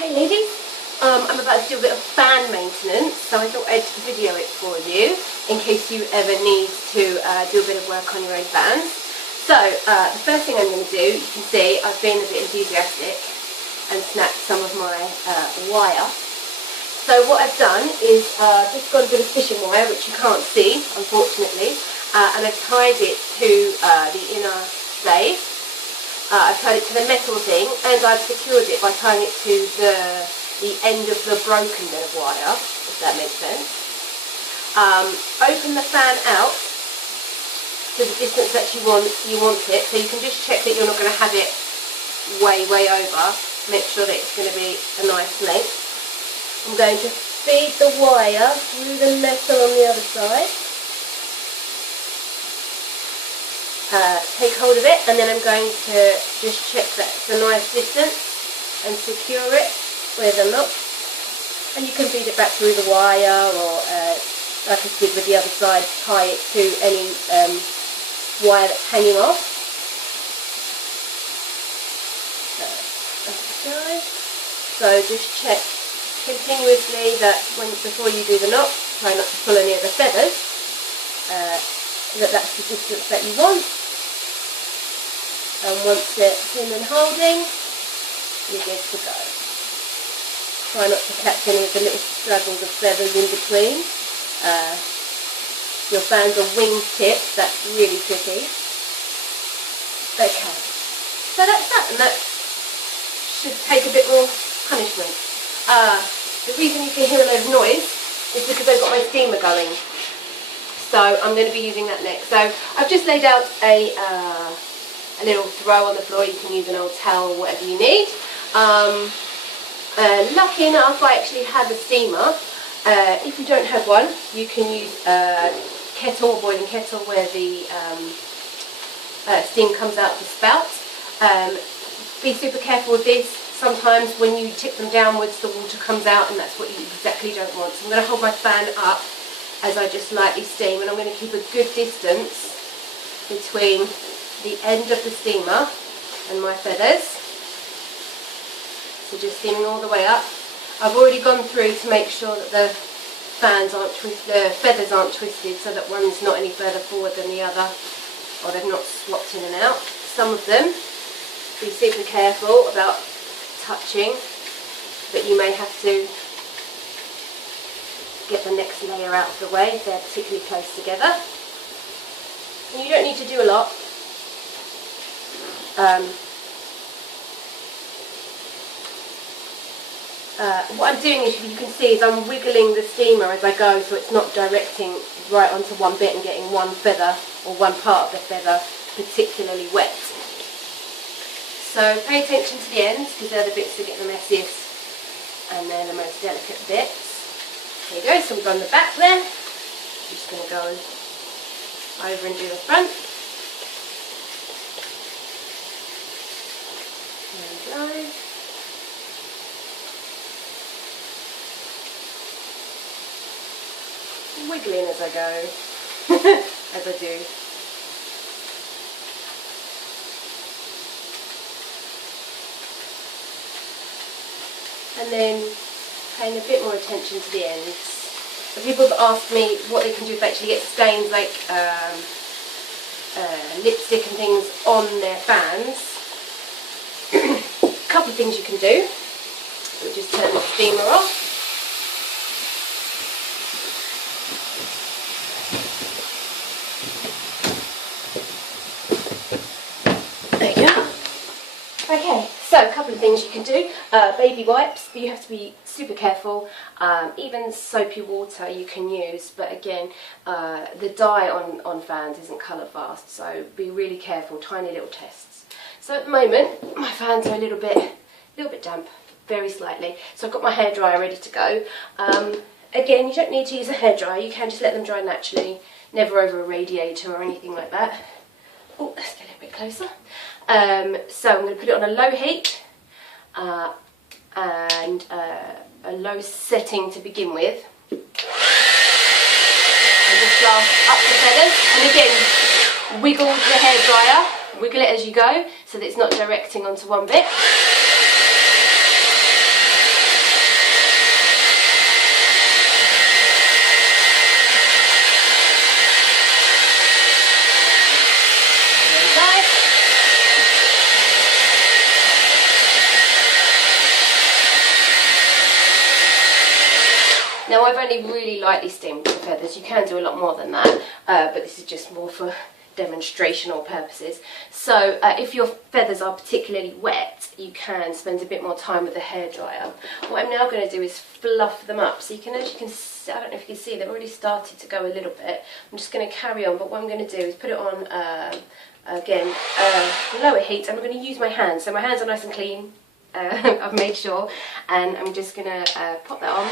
Hey ladies, I'm about to do a bit of fan maintenance, so I thought I'd video it for you in case you ever need to do a bit of work on your own fans. So the first thing I'm going to do, you can see I've been a bit enthusiastic and snapped some of my wire. So what I've done is just got a bit of fishing wire, which you can't see unfortunately, and I've tied it to the inner sleeve. I've tied it to the metal thing, and I've secured it by tying it to the end of the broken bit of wire, if that makes sense. Open the fan out to the distance that you want it, so you can just check that you're not going to have it way over. Make sure that it's going to be a nice length. I'm going to feed the wire through the metal on the other side. Take hold of it, and then I'm going to just check that it's a nice distance and secure it with a knot. And you can feed it back through the wire, or like I did with the other side, tie it to any wire that's hanging off. So just check continuously that before you do the knot, try not to pull any of the feathers, that's the distance that you want. And once it's in and holding, you're good to go. Try not to catch any of the little straggles of feathers in between. Your fans are wing tipped, that's really tricky. Okay, so that's that, and that should take a bit more punishment. The reason you can hear a load of noise is because I've got my steamer going. So I'm going to be using that next. So I've just laid out a little throw on the floor. You can use an old towel, whatever you need. Lucky enough, I actually have a steamer. If you don't have one, you can use a kettle, a boiling kettle, where the steam comes out the spout. Be super careful with this. Sometimes when you tip them downwards, the water comes out, and that's what you exactly don't want. So I'm going to hold my fan up as I just lightly steam, and I'm going to keep a good distance between the end of the steamer and my feathers. So just steaming all the way up. I've already gone through to make sure that the feathers aren't twisted, so that one's not any further forward than the other, or they've not swapped in and out. Some of them, be super careful about touching, but you may have to get the next layer out of the way if they're particularly close together. And you don't need to do a lot. What I'm doing, as you can see, is I'm wiggling the steamer as I go, so it's not directing right onto one bit and getting one feather or one part of the feather particularly wet. So pay attention to the ends, because they're the bits that get the messiest and they're the most delicate bits. There you go, so we've got the back there. Just going to go over and do the front. There we go. Wiggling as I go, as I do. And then paying a bit more attention to the ends. So people have asked me what they can do if they actually get stains like lipstick and things on their fans. A couple of things you can do. We'll just turn the steamer off. There you go. Okay, so a couple of things you can do. Baby wipes, but you have to be super careful. Even soapy water you can use, but again, the dye on fans isn't colour fast, so be really careful. Tiny little tests. So at the moment, my fans are a little bit damp, very slightly. So I've got my hairdryer ready to go. Again, you don't need to use a hairdryer. You can just let them dry naturally, never over a radiator or anything like that. Oh, let's get a little bit closer. So I'm going to put it on a low heat and a low setting to begin with. And just blast up the feathers. And again, wiggle the hairdryer, wiggle it as you go so that it's not directing onto one bit. Now I've only really lightly steamed the feathers. You can do a lot more than that, but this is just more for demonstrational purposes. So if your feathers are particularly wet, you can spend a bit more time with the hairdryer. What I'm now going to do is fluff them up. So you can, as you can see, I don't know if you can see, they've already started to go a little bit. I'm just going to carry on, but what I'm going to do is put it on again lower heat. I'm going to use my hands, so my hands are nice and clean. I've made sure, and I'm just going to pop that on.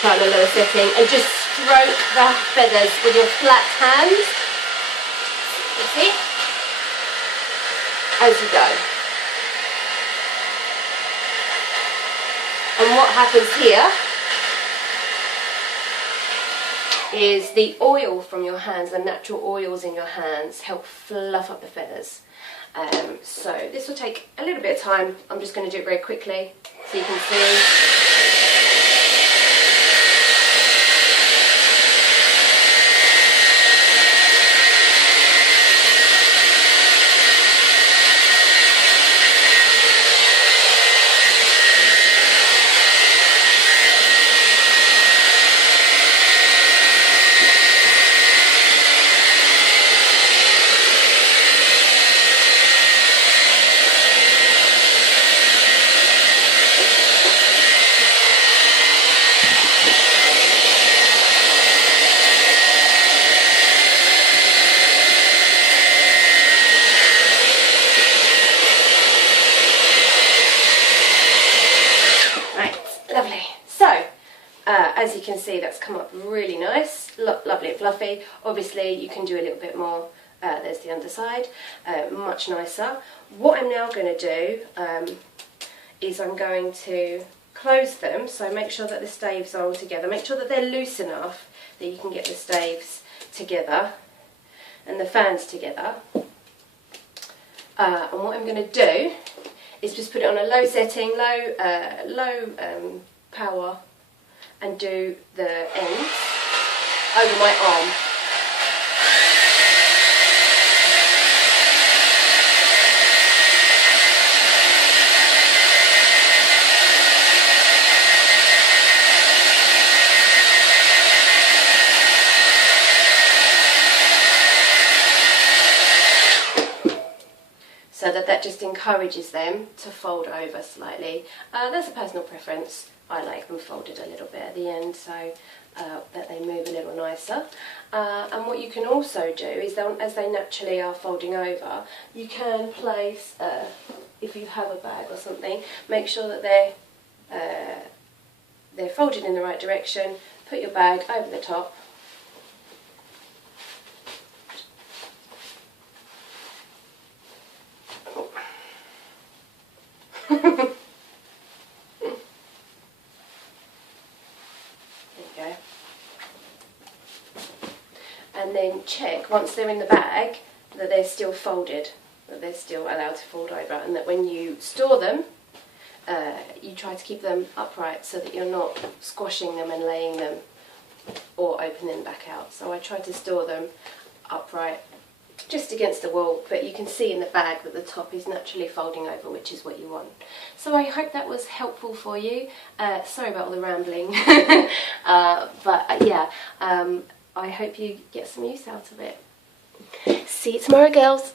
Try on a lower setting and just stroke the feathers with your flat hands. You see? As you go. And what happens here is the oil from your hands, the natural oils in your hands, help fluff up the feathers. So this will take a little bit of time. I'm just going to do it very quickly so you can see. As you can see, that's come up really nice, lovely and fluffy. Obviously you can do a little bit more. There's the underside, much nicer. What I'm now going to do is I'm going to close them, so make sure that the staves are all together. Make sure that they're loose enough that you can get the staves together and the fans together. And what I'm going to do is just put it on a low setting, low power, and do the ends over my arm. So that just encourages them to fold over slightly. That's a personal preference. I like them folded a little bit at the end, so that they move a little nicer. And what you can also do is, as they naturally are folding over, you can place, if you have a bag or something, make sure that they're folded in the right direction. Put your bag over the top. And then check, once they're in the bag, that they're still folded, that they're still allowed to fold over, and that when you store them, you try to keep them upright so that you're not squashing them and laying them or opening them back out. So I try to store them upright just against the wall, but you can see in the bag that the top is naturally folding over, which is what you want. So I hope that was helpful for you. Sorry about all the rambling, but yeah, I hope you get some use out of it. See you tomorrow, girls.